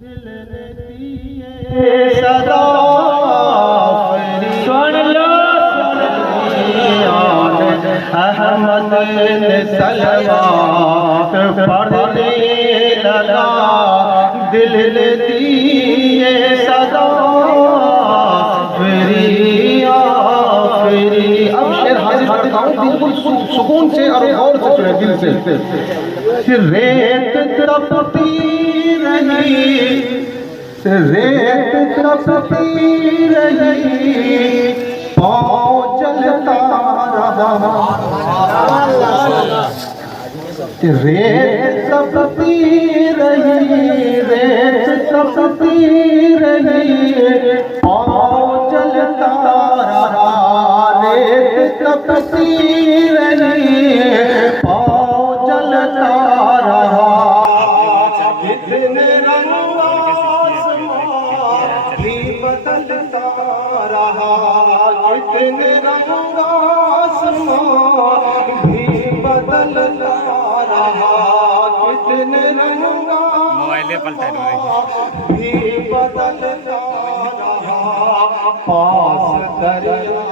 दिल ने दिए सदा सुन लो अहमद ने सलवात पढ़ने लगा दिल ने दिए सदा फिरी आफरी। अब शेर हाजिर करता हूँ बिल्कुल सुकून से और गौर से सुने दिल से। रेत तपती रही रेत तपती रही पाँव चलता रहा रेत तपती रही रेत तपती रही पाँव चलता रहा रेत तपती रही पाँव चलता रहा। कितने रंग आसमां भी बदलता रहा कितने रंग आसमां भी बदलता रहा कितने रंग मोबाइल पलटा भी बदलता रहा। पास दरिया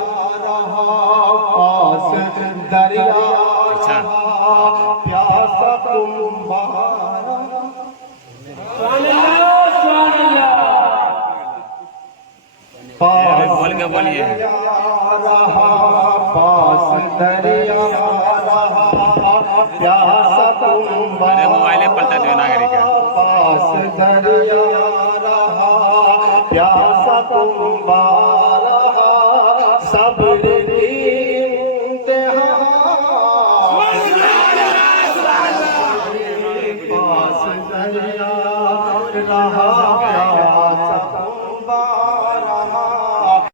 रहा पास दरिया रहा प्यासा कुम्हारा बोलिए रहा पास दरिया रहा प्यासा कुम्हारा मोबाइल पलटा दो नागरिक पास दरिया रहा प्यासा कुम्हारा सब्र की इंतहा पास दरिया रहा